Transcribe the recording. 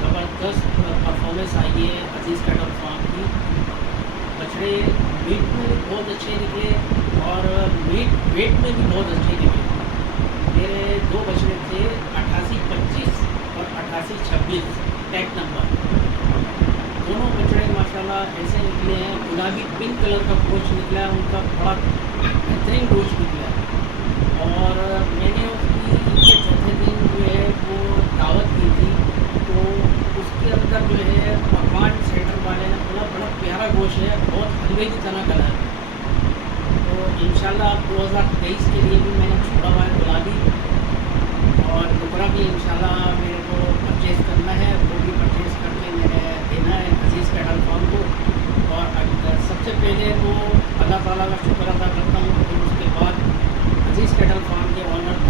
زبردست performance I ہے عزیز Cattell form کی. بچڑے میٹ میں بھی بہت اچھے نکلے اور میٹ ویٹ میں بھی بہت اچھے نکلے. میرے 2 بچڑے تھے 88-25 اور 88-26 ٹیگ نمبر. دونوں بچڑے ماشاءاللہ ایسے نکلے ہیں. گلابی پنک کلر کا گوشت نکلا ہے ان کا, بڑا بہترین گوشت نکلا ہے. اور میں نے اس کی عید کے چوتھے دن جو ہے وہ دعوت کی تھی, تو اس کے اندر جو ہے پکوان سینٹر والے نے بولا بڑا پیارا گوشت ہے, بہت حلوے کی طرح کلر ہے. تو انشاءاللہ اب 2023 کے لیے بھی میں نے چھوڑا ہوا ہے گلابی, اور ٹکڑا بھی انشاءاللہ میرے کو پرچیز کرنا ہے, وہ بھی پرچیز کر کے میں نے دینا ہے عزیز کیٹل فارم کو. اور سب سے پہلے تو اللہ تعالیٰ کا شکر ادا کرتا ہوں, پھر اس کے بعد عزیز کیٹل فارم کے آنر